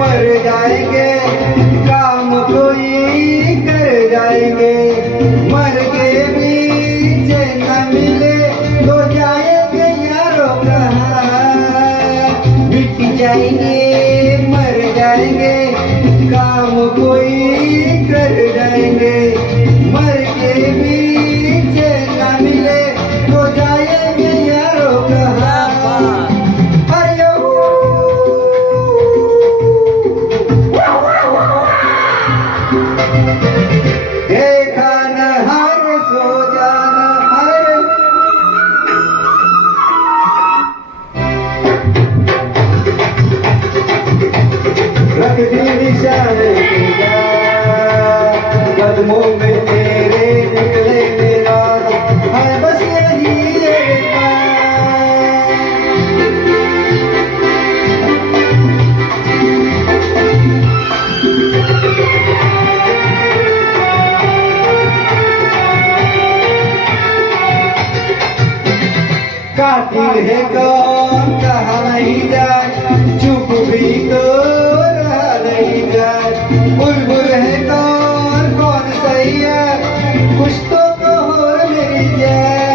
मर जाएंगे, काम कोई कर जाएंगे, मर के भी चैन न मिले तो जाएंगे यारों कहाँ। मिट जाएंगे, मर जाएंगे, काम कोई कर जाएंगे, मर के भी चैन न मिले तो जाएंगे यारों कहाँ। देखा न हर सो जाना हर, रख दी निशाने की जान, कदमों में तेरे निकले मेरा है बस यही एक बात। कातिल है कौन कहा नहीं जाए, चुप भी तो रहा नहीं जाए, बुलबुल है कौन कौन सही है, कुछ तो कहो मेरी जाए।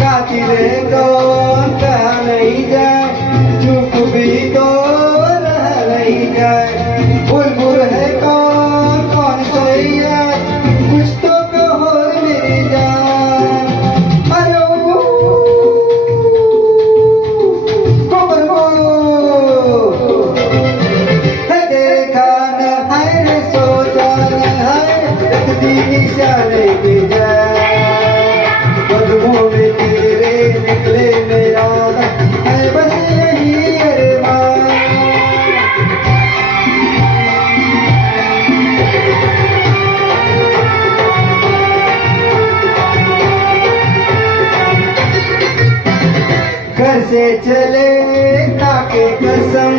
कातिल है कौन कहा नहीं जाए, चुप भी तो रहा नहीं जाए, बुलबुल है कौन कौन सही है, कुछ तो कहो मेरी जाए। निशाने की जाए, कदमों में तेरे निकले मेरा है बस यही अरमान। घर से चले खाके कसम,